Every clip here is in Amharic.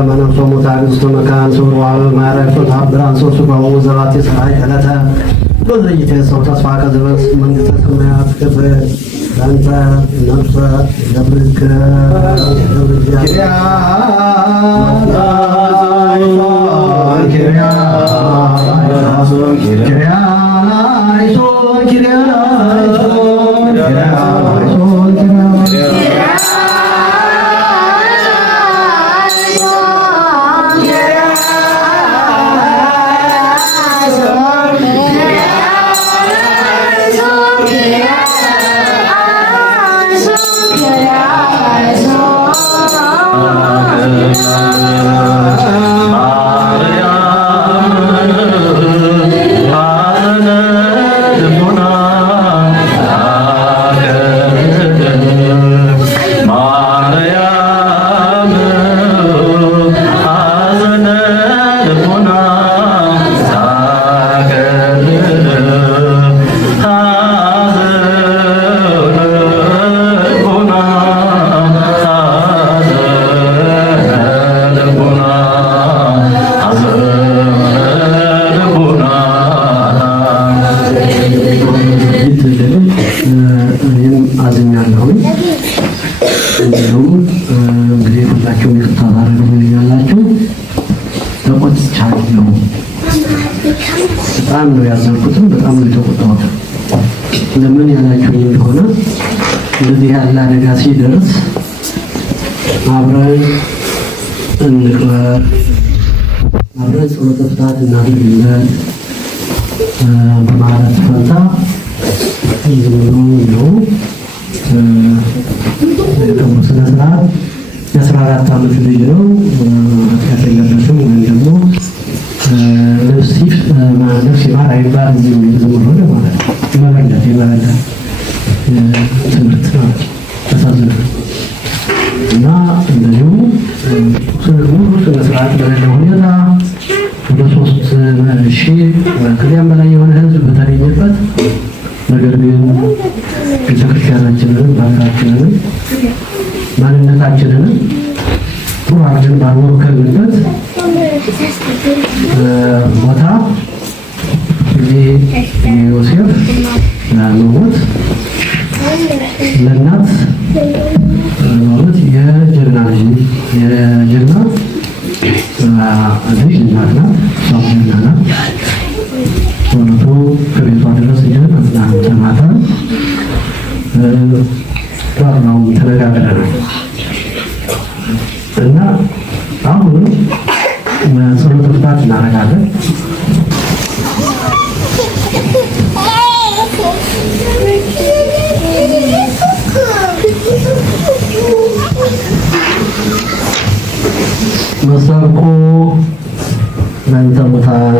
كما نصوم تعبست مكان سور وعلى المعرف وتعبر عن سور سبعه وزرات سرعي ثلاثة بذيت صوت أصفع كذبس من تسمعات كبر أنت نفسك دبرك በጣም ነው ያዘንኩትም በጣም ነው የተቆጣሁት። ለምን ያላችሁ እንደሆነ እንደዚህ ያለ አደጋ ሲደርስ አብረን እንቅበር፣ አብረን ጸሎተ ፍትሐት እናድርግለት በማለት ፈንታ ነው ደግሞ ስነ ስርዓት የ14 ዓመት ልጅ ነው ያተገለጸው ወይም ደግሞ ለሲፍ ማለፍ ሲማር አይባል እዚህ ዝም ብሎ ማለት ነው። የመበለት ትምህርት ነው ተሳዘነ እና እንደዚሁ ሙሉ ስነ ስርዓት በሌለው ሁኔታ ወደ 3000 ከዚያም በላይ የሆነ ህዝብ በተገኘበት ነገር ግን ቤተክርስቲያናችንን ባንካችንን ማንነታችንን ጥሩ አድርገን ባንወከልበት ቦታ ዮሴፍ ለሞት ለእናት ማለት የጀግና ልጅ የጀግና ልጅ እናት ናት። እሷም ጀግና ናት። በእውነቱ ከቤቷ ድረስ ሄደን አጽናንተናታል። ጋር ነው ተነጋግረናል እና አሁን ጸሎተ ፍትሐት እናደርጋለን። መሰብኩ ለእንተ ሙታን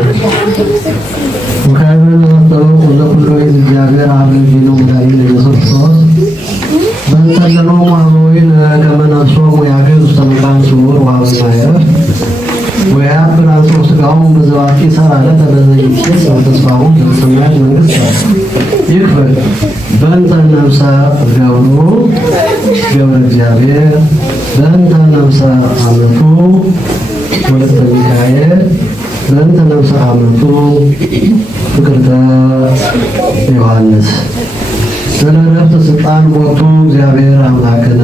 ወካዕበ ወተወልደ ለኩሉ እግዚአብሔር አብ ልጅ ነው መድኃኒነ ኢየሱስ ክርስቶስ በእንተ ለኖሙ አበዊነ ከመ ነፍሶሙ ያግዝ ውስተ መካነ ስውር ወሀበ ወያብር አንሥኦ ሥጋሆሙ በዘባቲ ሰዓለተ በዘይእዜሰ ወተስፋሆሙ በሰማያት መንግሥት ይክፈል በእንተ ነፍሰ ገብሩ ገብረ እግዚአብሔር በእንተ ነፍሰ አመቱ ወለተ ሚካኤል በእንተ ነፍሰ አመቱ ፍቅርተ ዮሐንስ ስለ ዕረፍተ ስልጣን ቦቱ እግዚአብሔር አምላክነ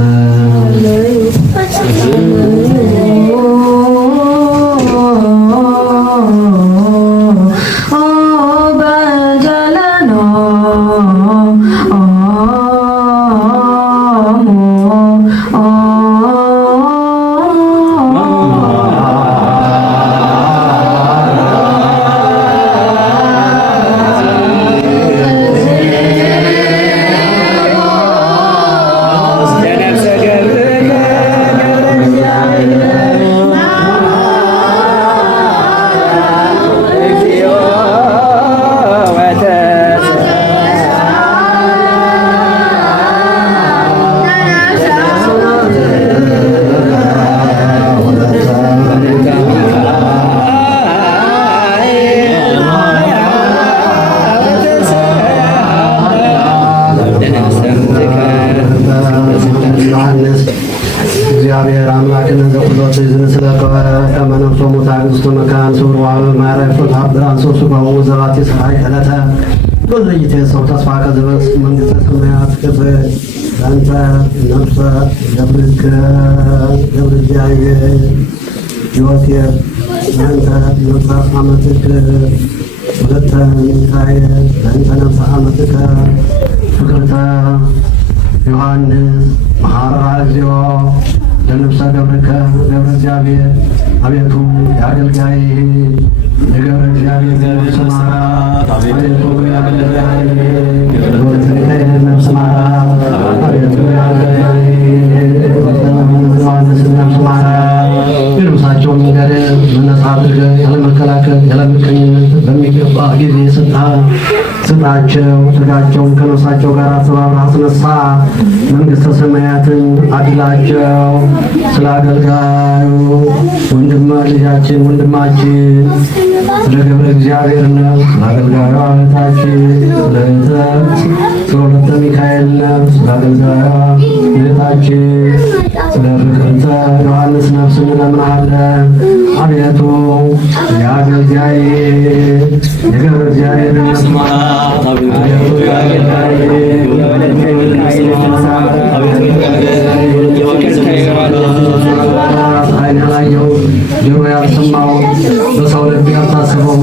ነፍሰ ገብርከ እግዚአብሔር አምላክን ዘኩሎት ዝንስለከ ከመነፍሶ ሙታግስቱ መካን ስውር ዋል ማረፍት ብራን ሶሱ ባው ዘባት የሰራይ ተለተ በዘይቴ ሰው ተስፋ ከዘበስ መንግስተ ሰማያት ክብር አንተ ነፍሰ ገብርከ ገብረ እግዚአብሔር ዮሴፍ አንተ ነፍሰ አመትክ ሁለተ ሚካኤል አንተ ነፍሰ አመትከ ፍቅርተ ዮሐንስ መሐራ እግዚኦ ለነፍሰ ገብርከ ገብረ እግዚአብሔር አቤቱ የአገልጋይ የገብረ እግዚአብሔር ነፍስ ማራት አቤቱ የአገልጋይ ነፍስ ማራት አቤቱ የአገልጋይ ዮሐንስ ነፍስ ማራት የነፍሳቸውን መንገድ መነሳት ያለመከላከል ያለምቀኝነት በሚገባ ጊዜ ስጣቸው። ስጋቸውን ከነፍሳቸው ጋር አስተባብረህ አስነሳ። መንግሥተ ሰማያትን አድላቸው። ስለ አገልጋዩ ልጃችን ወንድማችን ስለ ገብረ እግዚአብሔር ነው። ስለ አገልጋዩ እህታችን ስለ ወለተ ሚካኤል ነው። ስለ አገልጋዩ እህታችን ስለ ፍቅርተ ዮሐንስ ነፍስ እንለምንሃለን። አቤቱ የአገልጋይ የገብረ እግዚአብሔር ነፍስ አይን ያላየው ጆሮ ያልሰማው በሰው ልብ ያልታሰበው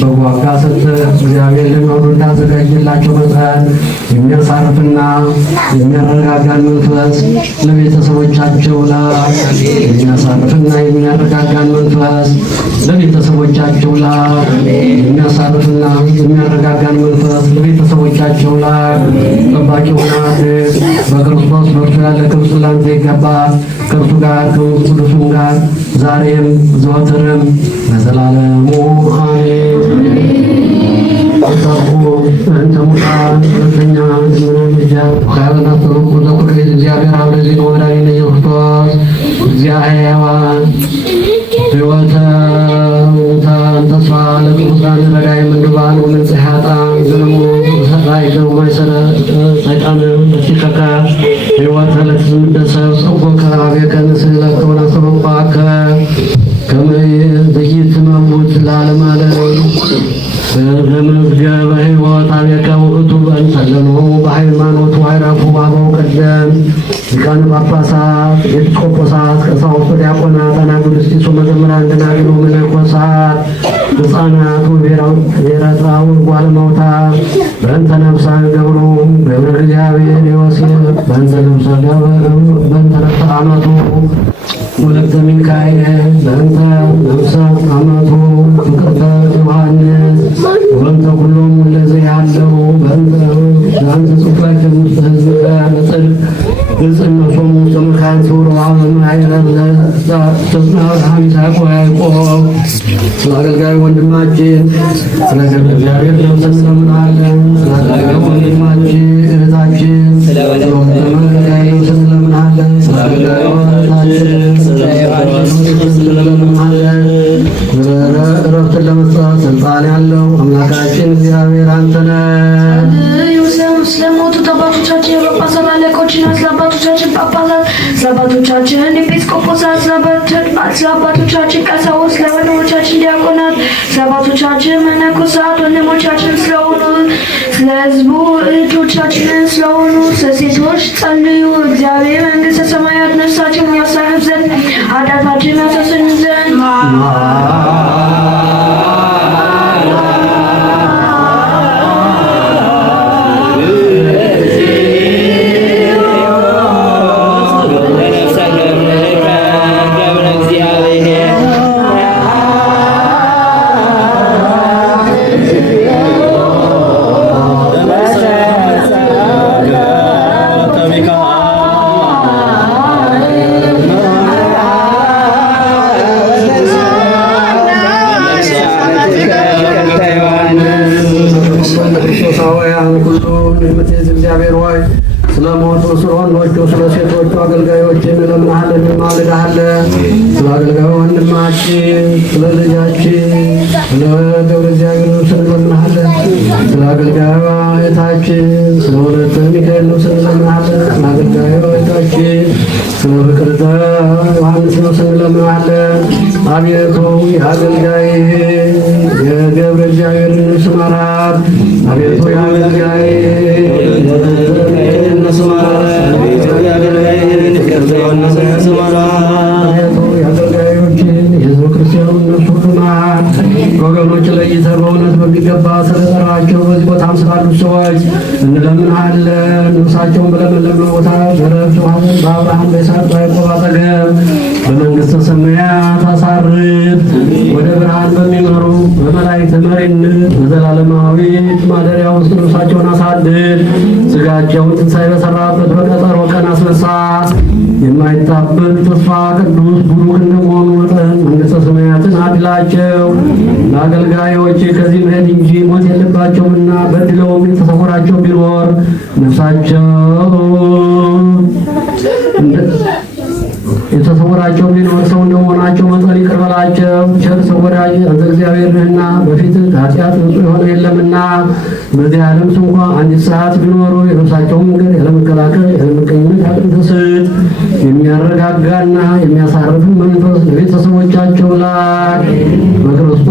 በዋጋ ሰጥተህ እግዚአብሔር ለሚወዱ እንዳዘጋጀላቸው መጠን የሚያሳርፍና የሚያረጋጋን መንፈስ ለቤተሰቦቻቸው ላይ የሚያሳርፍና የሚያረጋጋን መንፈስ ለቤተሰቦቻቸው ላይ የሚያሳርፍና የሚያረጋጋን መንፈስ ለቤተሰቦቻቸው ላይ ጠባቂ ሆናት በክርስቶስ በእርሱ ያለ ክብር ላንተ ይገባል። ከእርሱ ጋር ከቅዱሱም ጋር ዛሬም ዘወትርም ለዘላለሙ አሜን። አታውቁ እንተ ሙታን ሁለተኛ ልጃ ካህናት ተሩቁ ዘኩር እግዚአብሔር አብ ለዚህ ነው መድኃኒነ ክርስቶስ እግዚአብሔር ሕይወተ ሙታን ተስፋ ለቅዱሳን ረዳይ ምንዱባን ወመንጽሐ ኃጥአን ዘለሙ ሰራይከ ወማይሰረ ሰይጣን በፊከከ ሕይወተ ለትዝምደሰብ ጸውኮከ አቤከ ንስእለከ ወናሰበኳከ ከመ ዘይትመውት ለዓለመ ዓለም በመዝገበ ሕይወት አቤከ ውእቱ በእንጸለኖ በሃይማኖት ዋይረፉ አበው ቀደም ሊቃነ ጳጳሳት፣ ኤጲስቆጶሳት፣ ቀሳውስት፣ ዲያቆናት፣ አናጉንስጢስ ወመዘምራን፣ ደናግል ወመነኮሳት፣ ሕፃናት ወብሔራዊ ጓለማውታ በእንተ ነፍሳን ገብሩ ገብረ እግዚአብሔር ዮሴፍ በእንተ ነፍሰ አመቱ ወለተ ሚካኤል በእንተ ነፍሰ አመቱ ፍቅርተ ዮሐንስ ወእንተ ኩሎም ለዚህ ያለው በእንተ ጽሑፈከ ውስተ ሕዝብከ በጽድቅ ግልጽነቶሙ ተመካን ስውረዋን አይረም ተጽናት ይስሐቅ ወያዕቆብ ስለ አገልጋዩ ወንድማችን ስለ ገብረ እግዚአብሔር ነፍስ እንለምንሃለን። ስለ አገልጋዩ ወንድማችን እህታችን ስለ ወንድማችን ነፍስ እንለምንሃለን። ስለ አገልጋዩ እህታችን ስለ እንለምንሃለን። እረፍትን ለመስጠት ስልጣን ያለው አምላካችን እግዚአብሔር አንተ ነህ። ስለሞቱት አባቶቻችን የጳጳሳት አለቆችና ስለ አባቶቻችን ጳጳሳት፣ ስለ አባቶቻችን ኤጲስቆጶሳት፣ ስለ አባቶቻችን ቀሳውስት፣ ስለ ወንድሞቻችን ዲያቆናት፣ ስለ አባቶቻችን መነኮሳት ወንድሞቻችን ስለሆኑ ስለ ሕዝቡ እህቶቻችን ስለሆኑ ስለ ሴቶች ጸልዩ። እግዚአብሔር መንግሥተ ሰማያት ነፍሳቸውን ያሳርፍ ዘንድ ኃጢአታችንን ያስተሰርይ ዘንድ እግዚአብሔር ሆይ ስለሞቱ ስለ ወንዶቹ ስለ ሴቶቹ አገልጋዮች እንለምንሃለን፣ እንማልድሃለን። ስለ አገልጋዩ ወንድማችን ስለ ልጃችን ስለ ገብረ እግዚአብሔር ነፍስ እንለምንሃለን። ስለ አገልጋዩ እህታችን ስለ ወለተ ሚካኤል ነፍስ እንለምንሃለን። ስለ አገልጋዩ እህታችን ስለ ፍቅርተ ቅዱስ እንለምናለን። አቤቱ የአገልጋይ የገብረ እግዚአብሔርን ነፍስ ማራት። አቤቱ የአገልጋይ ነፍስ ማራት። አቤቱ የአገልጋዮችን የሕዝበ ክርስቲያኑን ነፍስ ሁሉ ማር። ወገኖች ለይተህ በእውነት በሚገባ ስለጠራቸው በዚህ ቦታም ስላሉት ሰዎች እንለምንሃለን። ነፍሳቸውን በለመለመ ቦታ በዕረፍት በአብርሃም በይስሐቅ በያዕቆብ አጠገብ በመንግሥተ ሰማያት አሳርፍ። ወደ ብርሃን በሚመሩ በመላእክት መሪነት በዘላለማዊ ማደሪያ ውስጥ ነፍሳቸውን አሳድር። ሥጋቸውን ትንሣኤ በሠራበት በቀጠሮ ቀን አስነሳ። የማይታበል ተስፋ ቅዱስ ቡሩክ እንደመሆኑ መጠን መንግሥተ ሰማያትን አድላቸው። ለአገልጋዮች ከዚህ መሄድ እንጂ ሞት የለባቸውምና በድለውም የተሰወራቸው ቢኖር ነፍሳቸው የተሰወራቸው ቢኖር ሰው እንደመሆናቸው መጠን ይቅር በላቸው። ቸር ሰው ወዳጅ አንተ እግዚአብሔር ነህና በፊትህ ከኃጢአት ንጹሕ የሆነ የለምና። በዚህ ዓለም እንኳ አንዲት ሰዓት ቢኖሩ የነፍሳቸውን መንገድ ያለመከላከል ያለመቀኝነት አጥንተህ ስጥ። የሚያረጋጋና የሚያሳርፍ መንፈስ ለቤተሰቦቻቸው ላክ። በክርስቶስ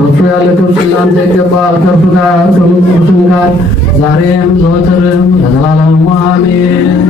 በእርሱ ያለ ክብር ለአንተ ይገባል። ከእርሱ ጋር ከመንፈስ ቅዱስም ጋር ዛሬም ዘወትርም ለዘላለሙ አሜን።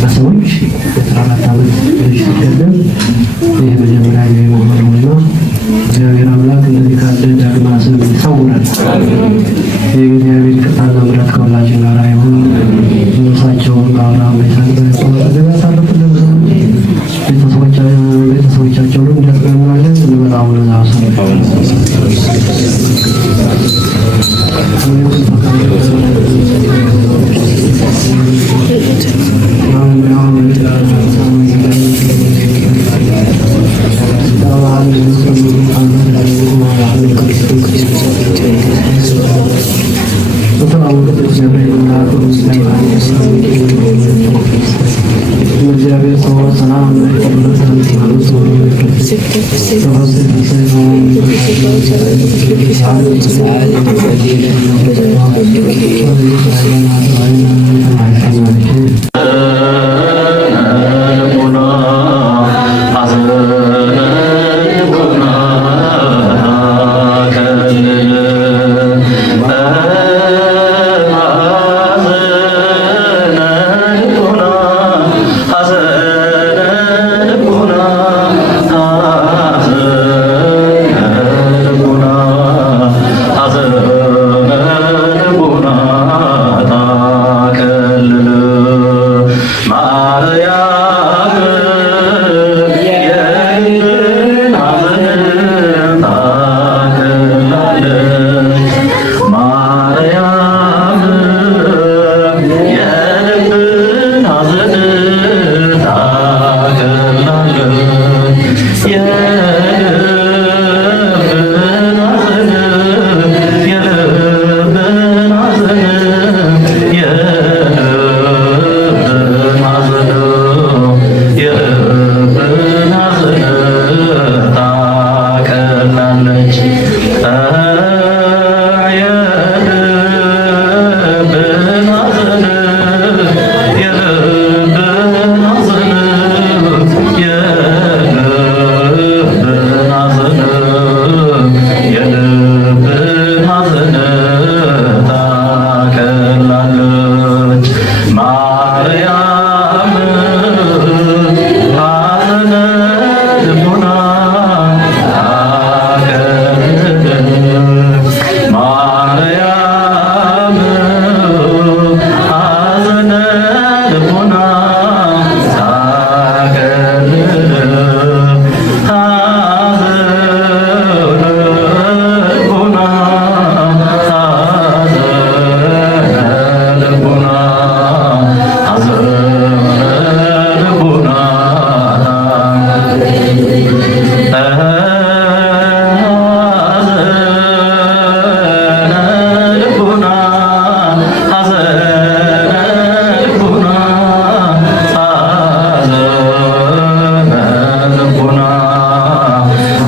በሰዎች የ14 ዓመት ልጅ ሲገደል ይህ መጀመሪያ የመሆኑና እግዚአብሔር አምላክ እንደዚህ ካለ ዳግማ ስም ይሰውራል። የእግዚአብሔር ይቅርታና ምሕረት ከሁላችን ጋር ይሁን። ነፍሳቸውን በአብርሃም በይስሐቅ በያዕቆብ አጠገብ ያሳርፍልን። ቤተሰቦቻቸው እግዚአብሔር ሰው ሰላም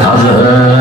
Hazır